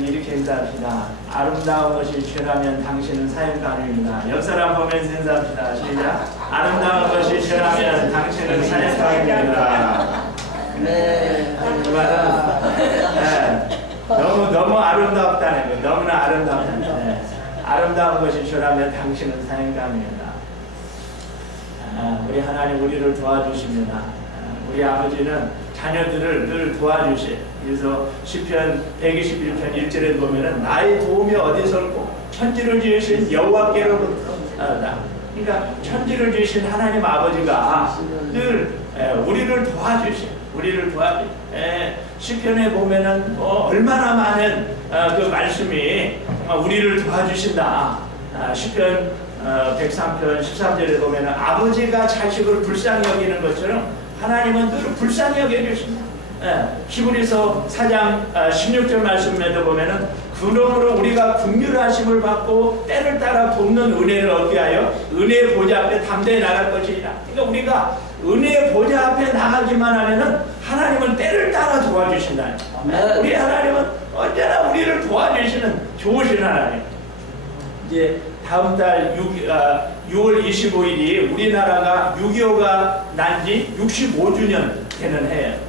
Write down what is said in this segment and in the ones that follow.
우리는 이렇게 인사합시다. 아름다운 것이 죄라면 당신은 사형감입니다. 옆 사람 보면서 인사합시다. 시작. 아름다운 것이 죄라면 당신은 사형감입니다. 네. 너무 아름답다는 거. 너무나 아름답다는 거. 아름다운 것이 죄라면 당신은 사형감입니다. 우리 하나님 우리를 도와주십니다. 우리 아버지는 자녀들을 늘 도와주셔요. 그래서 시편 121편 1절에 보면은 나의 도움이 어디서 올고 천지를 지으신 여호와께로부터 나다. 그러니까 천지를 지으신 하나님 아버지가 늘 우리를 도와주셔요. 우리를 도와주셔요. 시편에 보면은 얼마나 많은 그 말씀이 우리를 도와주신다. 시편 103편 13절에 보면은 아버지가 자식을 불쌍히 여기는 것처럼 하나님은 늘 불쌍히 여겨주신다. 히브리서 4장 16절 말씀에도 보면은 그러므로 우리가 긍휼하심을 받고 때를 따라 돕는 은혜를 얻게 하여 은혜의 보좌 앞에 담대히 나갈 것이니라. 그러니까 우리가 은혜의 보좌 앞에 나가기만 하면은 하나님은 때를 따라 도와주신다. 우리 하나님은 언제나 우리를 도와주시는 좋으신 하나님. 이제 다음 달 6월 25일이 우리나라가 6.25가 난 지 65주년 되는 해예요.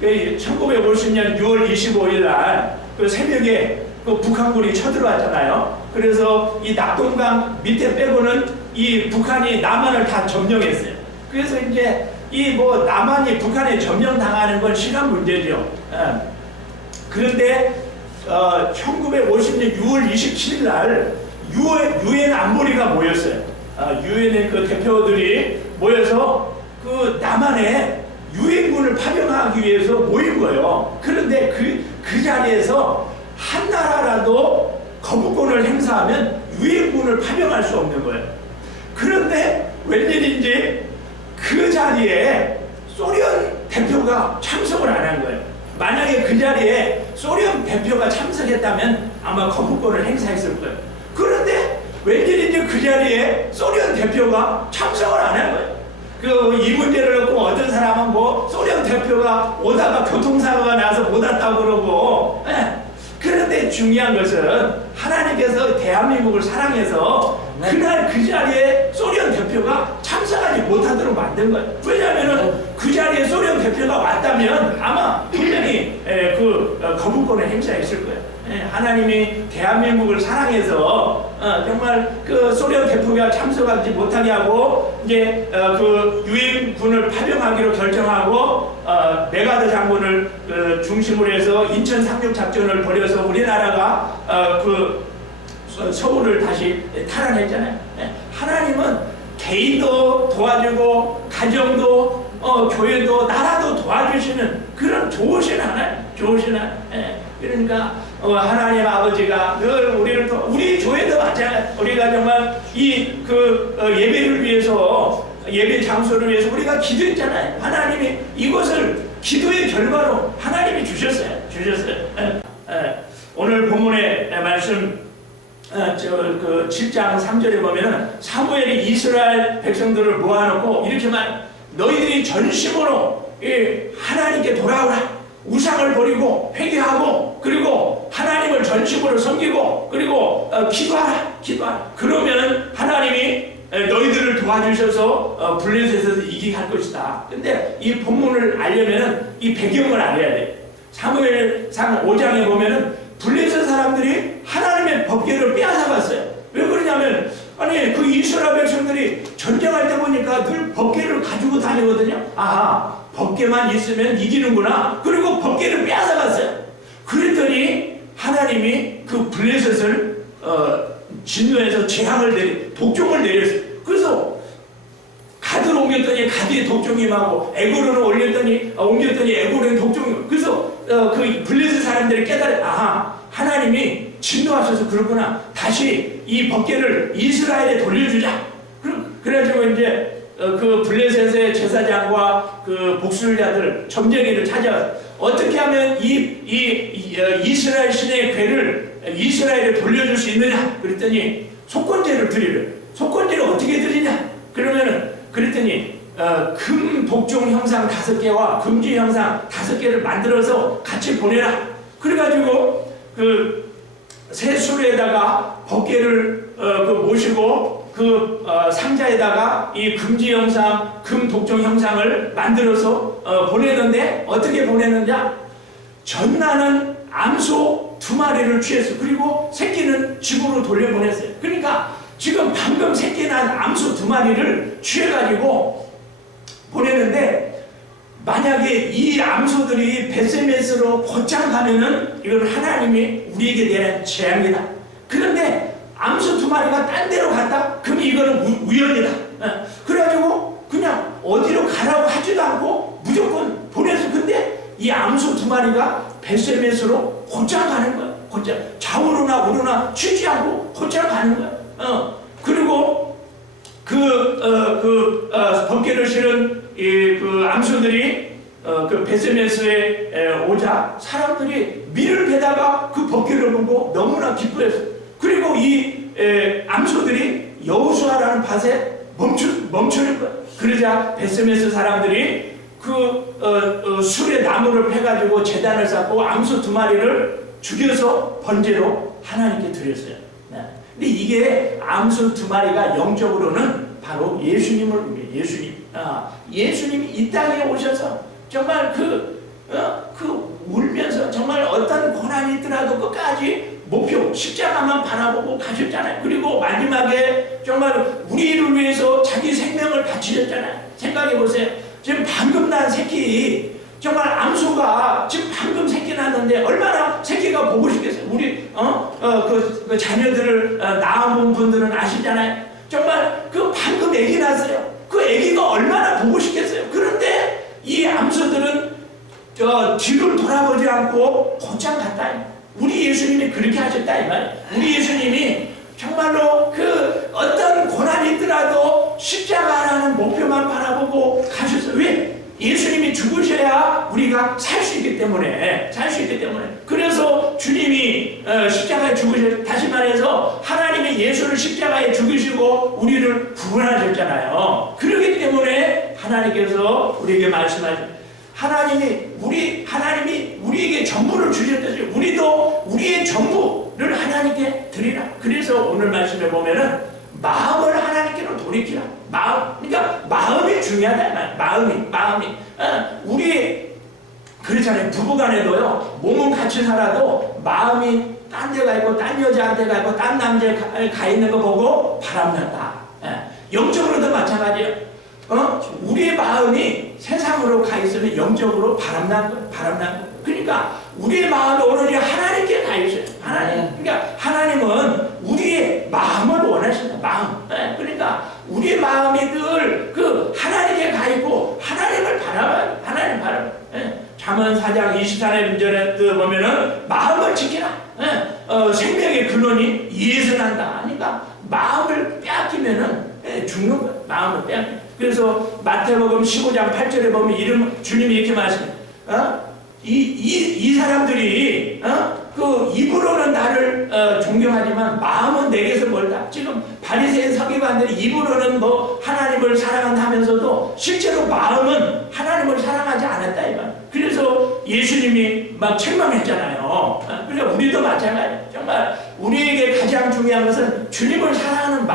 1950년 6월 25일 날 그 새벽에 그 북한군이 쳐들어왔잖아요. 그래서 이 낙동강 밑에 빼고는 이 북한이 남한을 다 점령했어요. 그래서 이제 이 남한이 북한에 점령당하는 건 시간 문제죠. 그런데 1950년 6월 27일 날 유엔 안보리가 모였어요. 유엔의 그 대표들이 모여서 그 남한에 유엔군을 파병하기 위해서 모인 거예요. 그런데 그 자리에서 한 나라라도 거부권을 행사하면 유엔군을 파병할 수 없는 거예요. 그런데 웬일인지 그 자리에 소련 대표가 참석을 안 한 거예요. 만약에 그 자리에 소련 대표가 참석했다면 아마 거부권을 행사했을 거예요. 그런데 웬일인지 그 자리에 소련 대표가 참석을 안 한 거예요. 이 문제를 놓고 어떤 사람은 소련 대표가 오다가 교통사고가 나서 못 왔다고 그러고, 그런데 중요한 것은 하나님께서 대한민국을 사랑해서 그날 그 자리에 소련 대표가 참석하지 못하도록 만든 거예요. 왜냐하면 그 자리에 소련 대표가 왔다면 아마 분명히 거부권을 행사했을 거예요. 하나님이 대한민국을 사랑해서 정말 그 소련 대표가 참석하지 못하게 하고 이제 그 유엔군을 파병하기로 결정하고 메가더 장군을 중심으로 해서 인천 상륙 작전을 벌여서 우리나라가 서울을 다시 탈환했잖아요. 하나님은 개인도 도와주고 가정도 교회도 나라도 도와주시는 그런 좋으신 하나님, 좋으신 하나님. 그러니까 하나님 아버지가 늘 우리를 우리 교회도 마찬가지. 우리가 정말 예배를 위해서 예배 장소를 위해서 우리가 기도했잖아요. 하나님이 이것을 기도의 결과로 하나님이 주셨어요. 오늘 본문의 말씀 7장 3절에 보면은 사무엘이 이스라엘 백성들을 모아놓고 이렇게 너희들이 전심으로 하나님께 돌아오라. 우상을 버리고 회개하고 그리고 하나님을 전심으로 섬기고 그리고 기도하라. 그러면 하나님이 너희들을 도와주셔서 블레셋에서 이기게 할 것이다. 근데 이 본문을 알려면은 이 배경을 알아야 돼. 사무엘상 5장에 보면은 블레셋 사람들이 하나님의 법궤를 빼앗아갔어요. 왜 그러냐면 그 이스라엘 백성들이 전쟁할 때 보니까 늘 법궤를 가지고 다니거든요. 법궤만 있으면 이기는구나. 그리고 법궤를 빼앗아갔어요. 그랬더니 하나님이 그 블레셋을 진노해서 재앙을 독종을 내렸어요. 그래서 가드를 옮겼더니 가드에 독종이 임하고 에고르를 옮겼더니 에고르에 독종이. 그래서 그 블레셋 사람들이 깨달아 하나님이 진노하셔서 그렇구나. 다시 이 법궤를 이스라엘에 돌려주자. 그래가지고 이제 그 블레셋의 제사장과 그 복술자들 점쟁이를 찾아와서 어떻게 하면 이스라엘 신의 궤를 이스라엘에 돌려줄 수 있느냐? 그랬더니 속건제를 드리래. 속건제를 어떻게 드리냐? 그랬더니 금 독종 형상 5개와 금지 형상 5개를 만들어서 같이 보내라. 그래가지고 그 새 수레에다가 법궤를 모시고 상자에다가 이 금지 형상, 금 독종 형상을 만들어서 보내는데 어떻게 보내느냐? 전나는 암소 2마리를 취했어. 그리고 새끼는 집으로 돌려보냈어요. 그러니까 지금 방금 새끼 난 암소 2마리를 취해가지고 보내는데, 만약에 이 암소들이 벳세메스로 곧장 가면은 이건 하나님이 우리에게 대한 재앙이다. 그런데 암소 2마리가 딴 데로 갔다? 그럼 이거는 우연이다. 그래가지고 그냥 어디로 가라고 하지도 않고 무조건 보내서, 근데 이 암소 2마리가 벳세메스로 곧장 가는 거야. 곧장 좌우로나 우로나 치지 않고 곧장 가는 거야. 그리고 법궤를 실은 그 암소들이 벳세메스에 오자 사람들이 밀을 베다가 그 법궤를 보고 너무나 기뻐했어요. 그리고 이 암소들이 여호수아라는 밭에 멈추는 거예요. 그러자 벳세메스 사람들이 술에 나무를 패가지고 제단을 쌓고 암소 2마리를 죽여서 번제로 하나님께 드렸어요. 근데 이게 암소 2마리가 영적으로는 바로 예수님을 위해, 예수님이 이 땅에 오셔서 정말 울면서 정말 어떤 고난이 있더라도 끝까지 목표 십자가만 바라보고 가셨잖아요. 그리고 마지막에 정말 우리를 위해서 자기 생명을 바치셨잖아요. 생각해 보세요. 지금 방금 난 새끼, 정말 암소가 지금 방금 새끼 났는데 얼마나 새끼가 보고 싶겠어요. 우리 그 자녀들을 낳아본 분들은 아시잖아요. 정말 방금 애기 났어요. 그 애기가 얼마나 보고 싶겠어요. 그런데 이 암소들은 뒤를 돌아보지 않고 곧장 갔다. 우리 예수님이 그렇게 하셨다 이 말이에요. 우리 예수님이 정말로 어떤 고난이 있더라도 십자가라는 목표만 바라보고 가셨어요. 왜? 예수님이 죽으셔야 우리가 살 수 있기 때문에, 그래서 주님이 십자가에 죽으셨, 다시 말해서 하나님이 예수를 십자가에 죽으시고 우리를 구원하셨잖아요. 그렇기 때문에 하나님께서 우리에게 말씀하신, 하나님이 우리에게 전부를 주셨듯이 우리도 우리의 전부를 하나님께 드리라. 그래서 오늘 말씀에 보면은 마음을 하나님께로 돌이키라. 그러니까 마음이 중요하다. 마음이. 우리 그렇잖아요. 부부간에도요. 몸은 같이 살아도 마음이 딴 데 가 있고 딴 여자한테 가 있고 딴 남자에 가 있는 거 보고 바람난다. 영적으로도 마찬가지예요. 우리의 마음이 세상으로 가 있으면 영적으로 바람난 거예요. 그러니까 우리의 마음이 오로지 하나님께 가 있어요. 그러니까 하나님은 우리의 마음을 원하신다. 마음. 그러니까 우리의 마음이 늘 하나님께 가 있고 하나님을 바라봐요. 잠언 4장 24절에 보면은 마음을 지키라. 생명의 근원이 이에서 난다. 그러니까 마음을 빼앗기면은 죽는 거예요. 마음을 빼앗기면. 그래서 마태복음 15장 8절에 보면 주님이 이렇게 말씀해요. 이 사람들이 입으로는 나를 존경하지만 마음은 내게서 멀다. 지금 바리새인 서기관들이 입으로는 하나님을 사랑한다면서도 실제로 마음은 하나님을 사랑하지 않았다 이 말. 그래서 예수님이 막 책망했잖아요. 그러니까 우리도 마찬가지예요. 정말 우리에게 가장 중요한 것은 주님을 사랑하는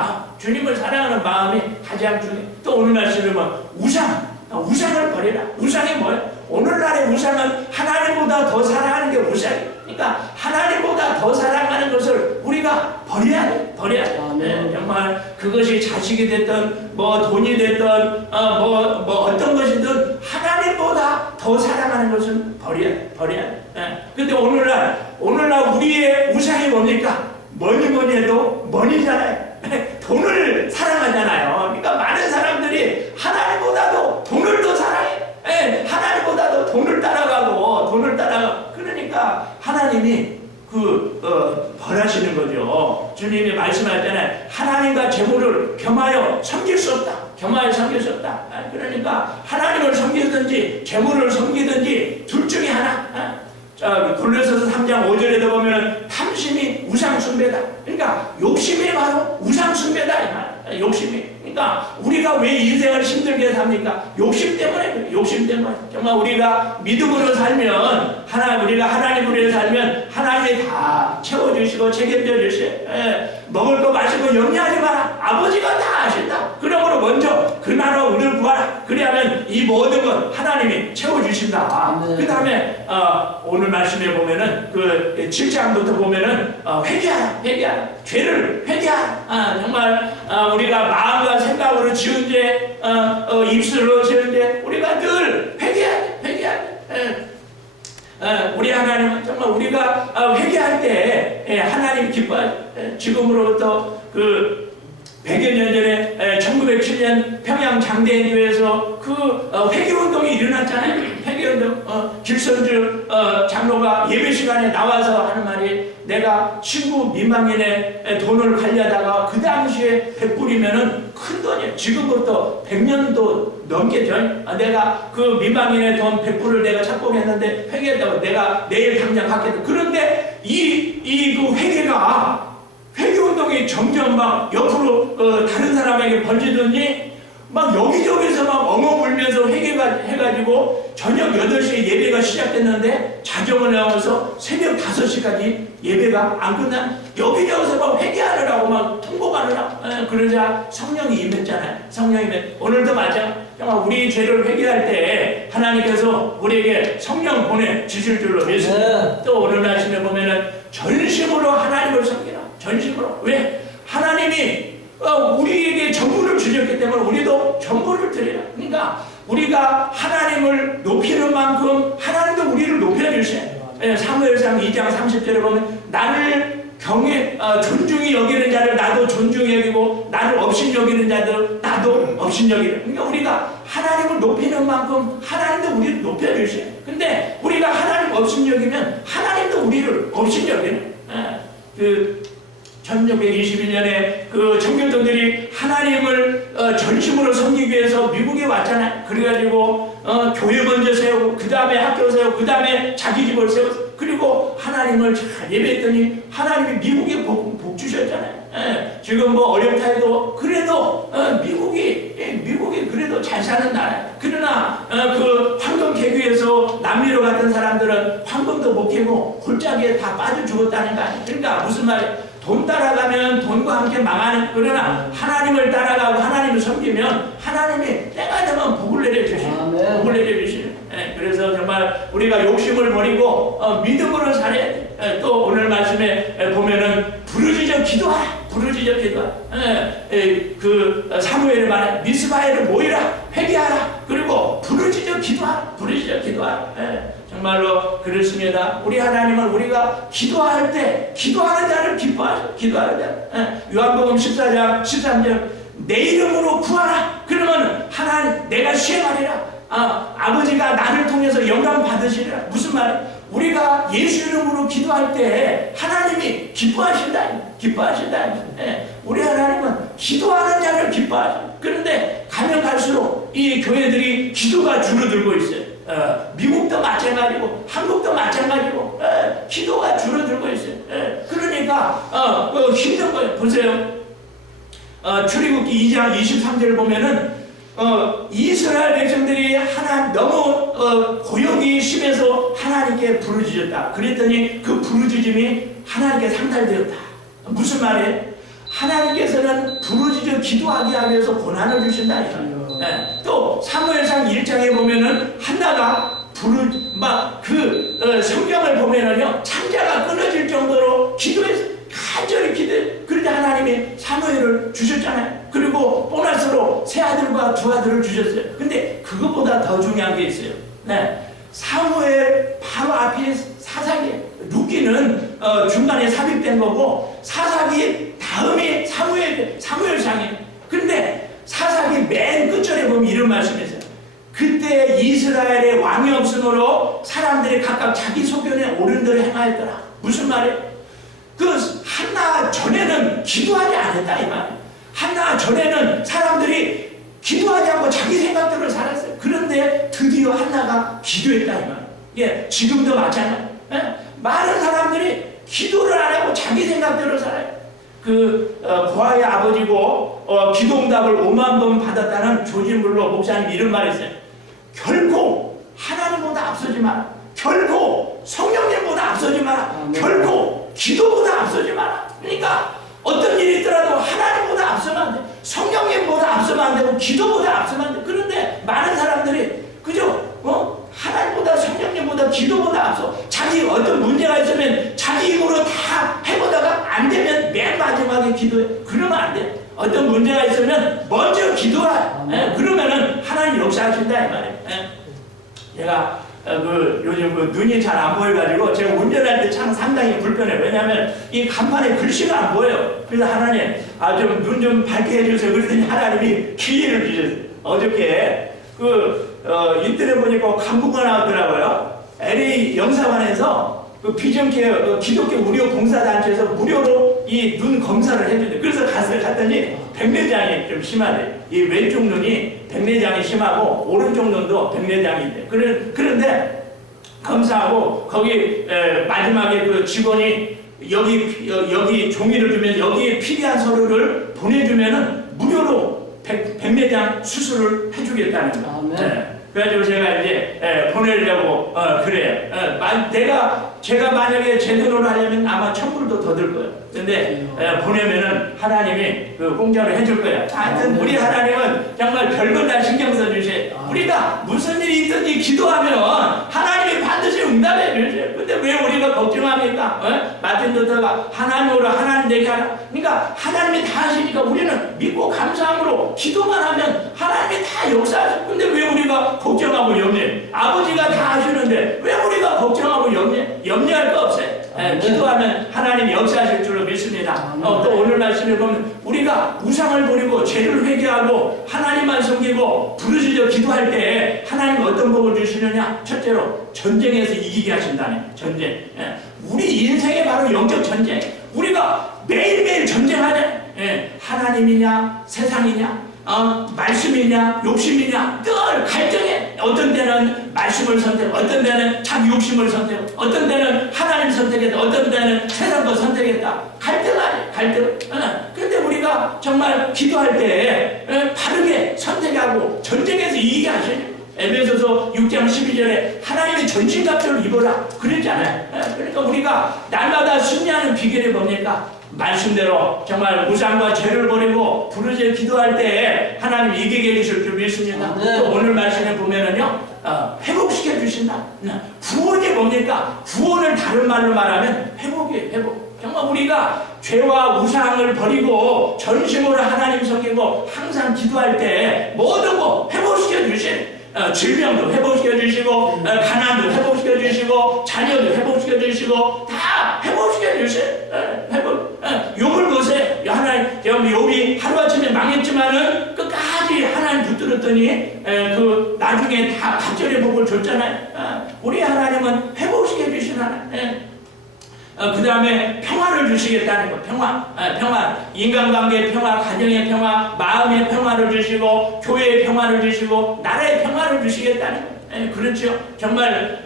마음이 가장 중요해요. 또 오늘 말씀에 보면 우상을 버리라. 우상이 뭐예요? 오늘날의 우상은 하나님보다 더 사랑하는 게 우상이에요. 그러니까 하나님보다 더 사랑하는 것을 우리가 버려야 돼. 정말 그것이 자식이 됐든 돈이 됐든 어떤 것이든 하나님보다 더 사랑하는 것은 버려야 돼. 근데 오늘날 우리의 우상이 뭡니까? 뭐니 해도 머니잖아요. 돈을 사랑하잖아요. 그러니까 많은 사람들이 하나님보다도 돈을 더 사랑해. 하나님보다도 돈을 따라가고. 그러니까 하나님이 벌하시는 거죠. 주님이 말씀하셨잖아요. 하나님과 재물을 겸하여 섬길 수 없다. 그러니까 하나님을 섬기든지 재물을 섬기든지 둘 중에 하나. 골로새서 3장 5절에도 보면 탐심이 우상 숭배다. 그러니까 욕심이 바로 우상 숭배다 이 말. 욕심이. 그러니까 그러니까 우리가 왜 인생을 힘들게 삽니까? 욕심 때문에 그래요. 욕심 때문에. 정말 우리가 믿음으로 살면 우리가 하나님으로 살면 하나님이 다 채워주시고 책임져 주세요. 먹을 거 마실 거 염려하지 마라. 아버지가 다 아신다. 그러므로 먼저 그 나라 우리를 구하라. 그래야면 이 모든 것 하나님이 채워주신다. 그 다음에 오늘 말씀에 보면은 그 7장부터 보면은 회개하라. 죄를 회개하라. 정말 우리가 마음과 생각으로 지은 죄, 입술로 지은 죄, 우리가 늘 회개해야 돼. 우리 하나님은 정말 우리가 회개할 때 하나님 기뻐하죠. 지금으로부터 그 100여 년 전에 1907년 평양 장대인교회에서 그 회개운동이 일어났잖아요. 회개운동. 길선주 장로가 예배 시간에 나와서 하는 말이, 내가 친구 민방인의 돈을 관리하다가 그 당시에 100불이면은 큰 돈이에요. 지금부터 100년도 넘게 전 내가 그 민방인의 돈 100불을 내가 착복했는데 회개했다고 내가 내일 당장 갚겠다. 그런데 그 회개운동이 점점 막 옆으로 다른 사람에게 번지더니 막 여기저기서 막 엉엉 울면서 회개가 해가지고 저녁 8시에 예배가 시작됐는데 자정을 나와서 새벽 5시까지 예배가 안 끝난, 여기저기서 막 회개하느라고 막 통곡하느라고. 그러자 성령이 임했잖아요. 성령이 임했. 오늘도 마찬가지로 우리 죄를 회개할 때 하나님께서 우리에게 성령 보내주실 줄로 믿습니다. 또 오늘 말씀에 보면은 전심으로 하나님을 섬기라. 전심으로. 왜? 하나님이 우리에게 전부를 주셨기 때문에 우리도 전부를 드리라. 그러니까 우리가 하나님을 높이는 만큼 하나님도 우리를 높여주세요. 사무엘상 2장 30절에 보면 나를 존중히 여기는 자를 나도 존중히 여기고 나를 업신 여기는 자들 나도 업신 여기라. 그러니까 우리가 하나님을 높이는 만큼 하나님도 우리를 높여주세요. 근데 우리가 하나님 업신 여기면 하나님도 우리를 업신 여기는. 1621년에 그 청교도들이 하나님을 전심으로 섬기기 위해서 미국에 왔잖아요. 그래가지고 교회 먼저 세우고 그 다음에 학교 세우고 그 다음에 자기 집을 세우고 그리고 하나님을 잘 예배했더니 하나님이 미국에 복 주셨잖아요. 지금 뭐 어렵다 해도 그래도 미국이 그래도 잘 사는 나라예요. 그러나 그 황금 개구에서 남미로 갔던 사람들은 황금도 못 캐고 골짜기에 다 빠져 죽었다는 거 아니에요. 그러니까 무슨 말이에요? 돈 따라가면 돈과 함께 망하는, 그러나 하나님을 따라가고 하나님을 섬기면 하나님이 때가 되면 복을 내려주시는. 복을 내려주시는. 그래서 정말 우리가 욕심을 버리고 믿음으로 살아야 돼. 또 오늘 말씀에 보면은 부르짖어 기도하라. 부르짖어 기도하라. 그 사무엘의 말에 미스바에를 모이라. 회개하라. 그리고 부르짖어 기도하라. 부르짖어 기도하라. 정말로 그렇습니다. 우리 하나님은 우리가 기도할 때 기도하는 자를 기뻐하죠. 기도하는 자. 요한복음 14장 13절 내 이름으로 구하라. 그러면 하나님 내가 시행하리라. 아버지가 나를 통해서 영광 받으시리라. 무슨 말이에요? 우리가 예수 이름으로 기도할 때 하나님이 기뻐하신다. 기뻐하신다. 우리 하나님은 기도하는 자를 기뻐하셔. 그런데 가면 갈수록 이 교회들이 기도가 줄어들고 있어요. 미국도 마찬가지고 한국도 마찬가지고 기도가 줄어들고 있어요. 그러니까 힘든 거예요. 보세요. 출애굽기 2장 23절을 보면은 이스라엘 백성들이 너무 고역이 심해서 하나님께 부르짖었다. 그랬더니 그 부르짖음이 하나님께 상달되었다. 무슨 말이에요? 하나님께서는 부르짖어 기도하게 하기 위해서 고난을 주신다. 또 사무엘상 1장에 보면은 한나가 성경을 보면은요 창자가 끊어질 정도로 기도해서 간절히 기도해. 그런데 하나님이 사무엘을 주셨잖아요. 그리고 보너스로 세 아들과 두 아들을 주셨어요. 근데 그것보다 더 중요한 게 있어요. 사무엘 바로 앞에 사사기, 룻기는 중간에 삽입된 거고 사사기 다음에 사무엘상이에요. 그런데 사사기 맨 끝절에 보면 이런 말씀이 있어요. 그때 이스라엘의 왕이 없으므로 사람들이 각각 자기 소견에 옳은 대로 행하였더라. 무슨 말이에요? 그 한나 전에는 기도하지 않았다 이 말이에요. 한나 전에는 사람들이 기도하지 않고 자기 생각대로 살았어요. 그런데 드디어 한나가 기도했다 이 말이에요. 지금도 마찬가지예요. 많은 사람들이 기도를 안 하고 자기 생각대로 살아요. 고아의 아버지고 기도응답을 5만 번 받았다는 조진물로 목사님 이런 말 했어요. 결코 하나님보다 앞서지 마라. 결코 성령님보다 앞서지 마라. 결코 기도보다 앞서지 마라. 그러니까 어떤 일이 있더라도 하나님보다 앞서면 안 돼. 성령님보다 앞서면 안 되고 기도보다 앞서면 안 돼. 그런데 많은 사람들이 그저 하나님보다 성령님보다 기도보다 앞서 자기 어떤 문제가 있으면 자기 힘으로 다 해보다가 안 되면 맨 마지막에 기도해. 그러면 안 돼. 어떤 문제가 있으면 먼저 기도하. 그러면은 하나님 역사하신다 이 말이에요. 제가 요즘 눈이 잘 안 보여가지고 제가 운전할 때 참 상당히 불편해요. 왜냐하면 이 간판에 글씨가 안 보여요. 그래서 하나님 좀 눈 좀 밝게 해주세요. 그랬더니 하나님이 기회를 주셨어요. 어저께 인터넷 보니까 광고가 나왔더라고요. LA 영사관에서 비전케어 기독교 무료 봉사단체에서 무료로 이 눈 검사를 해준대. 그래서 갔더니 백내장이 좀 심하대. 이 왼쪽 눈이 백내장이 심하고 오른쪽 눈도 백내장이 있대. 그런데 검사하고 거기 마지막에 그 직원이 여기 종이를 주면 여기에 필요한 서류를 보내주면은 무료로 백내장 수술을 해주겠다는 거예요. 그래가지고 제가 이제 보내려고 그래요. 제가 만약에 제 돈으로 하려면 아마 1,000불도 더 들 거예요. 근데 보내면은 하나님이 공짜로 해줄 거예요. 하여튼 우리 하나님은 정말 별걸 다 신경 써주세요. 우리가 무슨 일이 있든지 기도하면 하나님이 반드시 응답해 주세요. 근데 왜 우리가 걱정합니까? 마틴 루터가 하나님으로 하나님 되게 하라. 그러니까 하나님이 다 하시니까 우리는 믿고 감사함으로 기도만 하면 하나님이 다 역사하세요. 근데 왜 우리가 걱정하고 염려해? 아버지가 다 하시는데 왜 우리가 걱정하고 염려할 거 없어요. 기도하면 하나님이 역사하실 줄로 믿습니다. 또 오늘 말씀을 보면 우리가 우상을 버리고 죄를 회개하고 하나님만 섬기고 부르짖어 기도할 때 하나님 어떤 복을 주시느냐? 첫째로 전쟁에서 이기게 하신다네. 전쟁. 우리 인생의 바로 영적 전쟁. 우리가 매일매일 전쟁하자. 하나님이냐 세상이냐 말씀이냐 욕심이냐 늘 갈등해. 어떤 때는 말씀을 선택, 어떤 때는 자기 욕심을 선택, 어떤 때는 하나님 선택했다, 어떤 때는 세상도 선택했다. 갈등하네. 갈등. 그런데 우리가 정말 기도할 때 바르게 선택하고 전쟁에서 이기게 하시네. 에베소서 6장 12절에 하나님의 전신갑주를 입어라 그랬잖아요. 그러니까 우리가 날마다 승리하는 비결이 뭡니까? 말씀대로 정말 우상과 죄를 버리고 부르짖어 기도할 때 하나님 이기게 해주실 줄 믿습니다. 또 오늘 말씀에 보면은요 회복시켜 주신다. 구원이 뭡니까? 구원을 다른 말로 말하면 회복이에요. 회복. 정말 우리가 죄와 우상을 버리고 전심으로 하나님 섬기고 항상 기도할 때 모든 거 회복시켜 주신 질병도 회복시켜 주시고 가난도 회복시켜 주시고 자녀도 회복시켜 주시고 다 회복시켜 주세요. 욥을 보세요. 하나님 욥이 하루아침에 망했지만은 끝까지 하나님 붙들었더니 나중에 다 갑절의 복을 줬잖아요. 우리 하나님은 회복시켜 주신 하나님. 그 다음에 평화를 주시겠다는 거. 평화. 인간관계의 평화, 가정의 평화, 마음의 평화를 주시고 교회의 평화를 주시고 나라의 평화를 주시겠다는 거. 그렇죠. 정말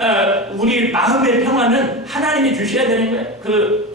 우리 마음의 평화는 하나님이 주셔야 되는 거예요.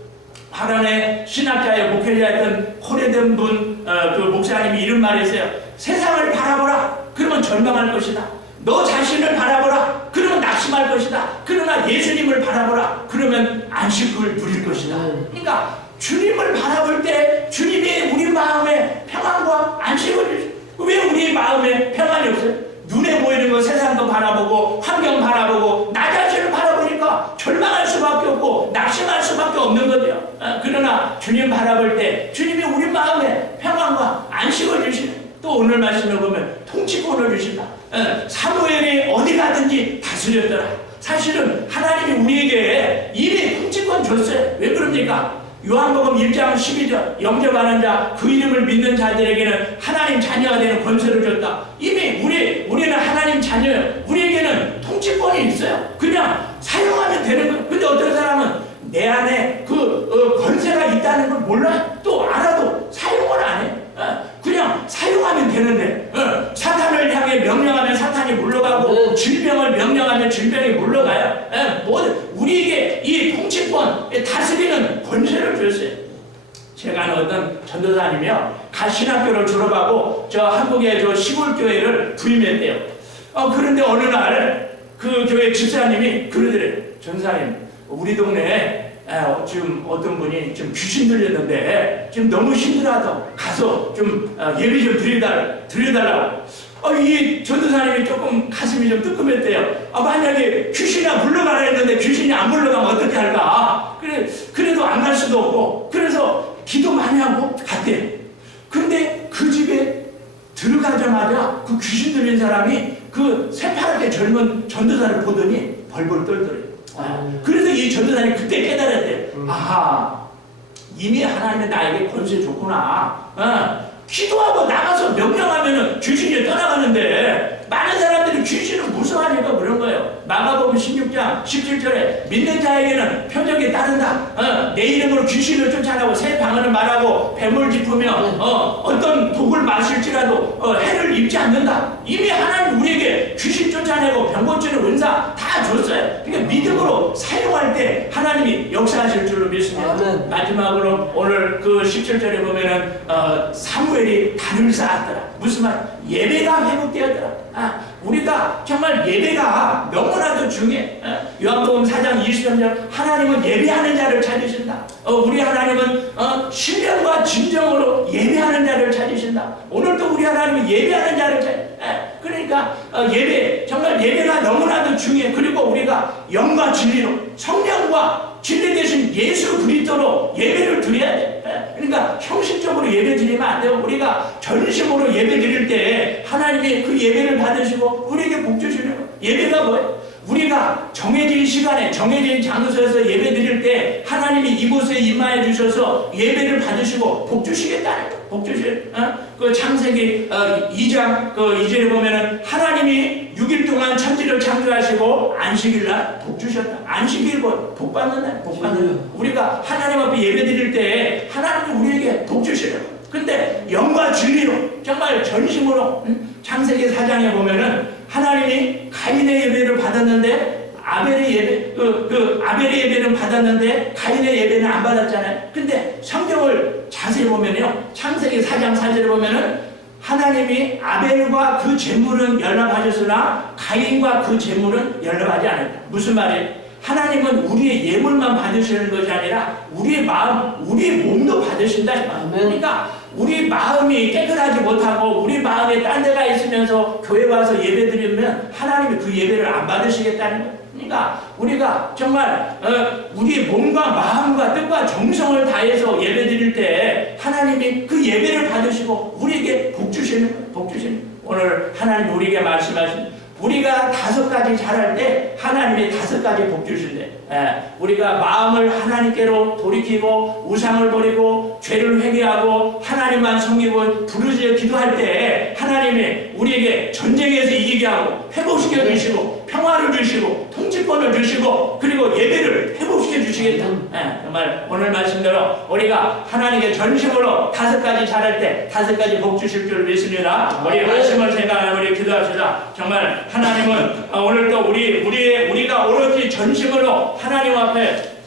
하란의 신학자의 목회자였던 코레든 그 목사님이 이런 말을 했어요. 세상을 바라보라. 그러면 절망할 것이다. 너 자신을 바라보라. 그러면 낙심할 것이다. 그러나 예수님을 바라보라. 그러면 안식을 누릴 것이다. 그러니까 주님을 바라볼 때 주님이 우리 마음에 평안과 안식을 주시고 왜 우리 마음에 평안이 없어요? 눈에 보이는 거 세상도 바라보고 환경 바라보고 나 자신을 바라보니까 절망할 수밖에 없고 낙심할 수밖에 없는 거죠. 그러나 주님 바라볼 때 주님이 우리 마음에 평안과 안식을 주시는. 또 오늘 말씀을 보면 통치권을 주신다. 사무엘이 어디 가든지 다스렸더라. 사실은 하나님이 우리에게 이미 통치권 줬어요. 왜 그럽니까? 요한복음 1장 12절 영접하는 자 그 이름을 믿는 자들에게는 하나님 자녀가 되는 권세를 줬다. 이미 우리는 하나님 자녀예요. 우리에게는 통치권이 있어요. 그냥 사용하면 되는 거예요. 근데 어떤 사람은 내 안에 권세가 있다는 걸 몰라요. 또 알아도 사용을 안 해요. 그냥 사용하면 되는데 사탄을 향해 명령하면 사탄이 물러가고 질병을 명령하면 질병이 물러가요. 우리에게 이 통치권 다스리는 권세를 줬어요. 제가 아는 어떤 전도사님이요, 신학교를 졸업하고 저 한국의 저 시골 교회를 부임했대요. 그런데 어느 날 그 교회 집사님이 그러더래요. 전사님, 우리 동네에 지금 어떤 분이 좀 귀신 들렸는데 지금 너무 힘들어하다고 가서 좀 예배 좀 드려달라고. 이 전도사님이 조금 가슴이 좀 뜨끔했대요. 만약에 귀신이 물러가라 했는데 귀신이 안 물러가면 어떻게 할까? 그래도 안 갈 수도 없고, 그래서 기도 많이 하고 갔대요. 그런데 그 집에 들어가자마자 그 귀신 들린 사람이 그 새파랗게 젊은 전도사를 보더니 벌벌 떨더래요. 그래서 이 전도사님이 그때 깨달았대요. 아하, 이미 하나님은 나에게 권세 줬구나. 기도하고 나가서 명령하면은 귀신이 떠나가는데, 많은 사람들이 귀신을 무서워하니까 그런 거예요. 마가복음 16장 17절에 믿는 자에게는 표적이 따른다. 내 이름으로 귀신을 쫓아내고 새 방언을 말하고 뱀을 짚으며 어떤 독을 마실지라도 해를 입지 않는다. 이미 하나님 우리에게 귀신 쫓아내고 병 고치는 은사 다 줬어요. 그러니까 믿음으로 사용할 때 하나님이 역사하실 줄로 믿습니다. 아멘. 마지막으로 오늘 그 17절에 보면은 사무엘이 단을 쌓았더라. 무슨 말? 예배가 회복되었더라. 우리가 정말 예배가 너무나도 중요해. 요한복음 4장 23절, 하나님은 예배하는 자를 찾으신다. 우리 하나님은 신령과 진정으로 예배하는 자를 찾으신다. 오늘도 우리 하나님은 예배하는 자를 찾으신다. 그러니까 정말 예배가 너무나도 중요해. 그리고 우리가 영과 진리로, 성령과 진리 대신 예수 그리스도로 예배를 드려야 돼. 그러니까 형식적으로 예배 드리면 안 되고, 우리가 전심으로 예배 드릴 때 하나님이 그 예배를 받으시고 우리에게 복 주시는 거예요. 예배가 뭐예요? 우리가 정해진 시간에 정해진 장소에서 예배 드릴 때 하나님이 이곳에 임하여 주셔서 예배를 받으시고 복 주시겠다는 거예요. 복 주실. 그 창세기 2장 그 2절에 보면은 하나님이 6일 동안 천지를 창조하시고 안식일날 복 주셨다. 안식일 복 받는 날, 복 받는 날. 우리가 하나님 앞에 예배 드릴 때 하나님이 우리에게 복 주시는 거예요. 근데 영과 진리로 정말 전심으로, 창세기 4장에 보면은 하나님이 가인의 예배를 받았는데 아벨의 예배, 아벨의 예배는 받았는데 가인의 예배는 안 받았잖아요. 근데 성경을 자세히 보면요, 창세기 4장 4절에 보면은 하나님이 아벨과 그 제물은 연락하셨으나 가인과 그 제물은 연락하지 않았다. 무슨 말이에요? 하나님은 우리의 예물만 받으시는 것이 아니라 우리의 마음, 우리의 몸도 받으신다. 그러니까 우리 마음이 깨끗하지 못하고 우리 마음에 딴 데가 있으면서 교회 와서 예배 드리면 하나님이 그 예배를 안 받으시겠다는 거예요. 그러니까 우리가 정말 우리의 몸과 마음과 뜻과 정성을 다해서 예배 드릴 때 하나님이 그 예배를 받으시고 우리에게 복 주시는 거예요. 복 주시는 거예요. 오늘 하나님 우리에게 말씀하신, 우리가 5가지 잘할 때 하나님이 5가지 복 주신대. 우리가 마음을 하나님께로 돌이키고 우상을 버리고 죄를 회개하고 하나님만 섬기고 부르짖어 기도할 때 하나님이 우리에게 전쟁에서 이기게 하고 회복시켜 주시고 평화를 주시고 통치권을 주시고 그리고 예배를 회복시켜 주시겠다. 정말 오늘 말씀대로 우리가 하나님께 전심으로 5가지 잘할 때 5가지 복 주실 줄 믿습니다. 우리 말씀을 생각하며 우리 기도합시다. 정말 하나님은 오늘도 우리가 오로지 전심으로 하나님 앞에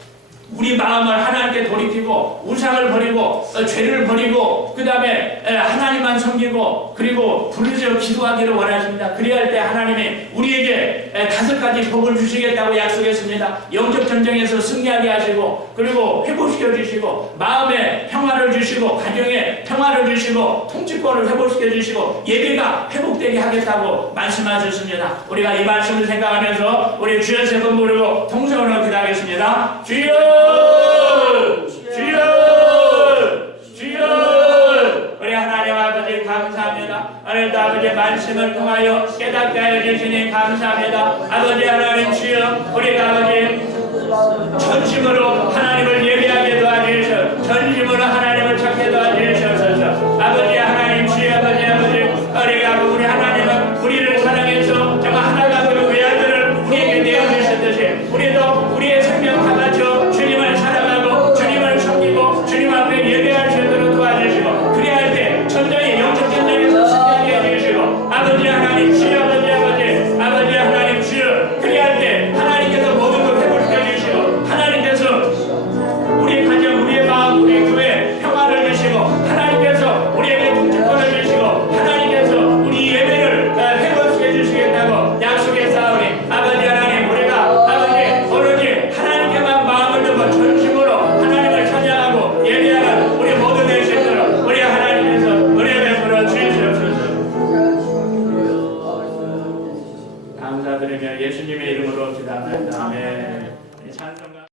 우리 마음을 하나님께 돌이키고 우상을 버리고 죄를 버리고 그 다음에 하나님만 섬기고 그리고 부르짖어 기도하기를 원하십니다. 그리할 때 하나님이 우리에게 5가지 복을 주시겠다고 약속했습니다. 영적 전쟁에서 승리하게 하시고 그리고 회복시켜 주시고 마음에 평화를 주시고 가정에 평화를 주시고 통치권을 회복시켜 주시고 예배가 회복되게 하겠다고 말씀하셨습니다. 우리가 이 말씀을 생각하면서 우리 주여 3번 부르고 통성으로 기도하겠습니다. 주여, 주여, 주여. 우리 하나님 아버지 감사합니다. 오늘도 아버지 말씀을 통하여 깨닫게 하여 주시니 감사합니다. 아버지 하나님 주여, 우리가 아버지 전심으로 하나님을 예배하게 도와주셔서 전심으로 하나님을 찾게 도와주셔서 아버지 하나님 주여, 아버지 우리가 우리 하나님은 우리를 사랑해서 정말 하나가 그 외아들을 우리에게 내어주셨듯이 우리도 우리의 생명 다 바쳐 주님을 사랑하고 주님을 섬기고 주님 앞에 예배할 수 있도록 도와주시고 그리할 때 전쟁의 영적 전쟁에서 승리하게 해주시고 아버지 하나님 주여, 아버지 하나님 주여, 그리할 때 하나님께서 모든 걸 회복시켜 주시고 하나님께서 우리의 가정, 우리의 마음, 우리의 교회 평화 감사드리며 예수님의 이름으로 기도합니다. 아멘. 찬송가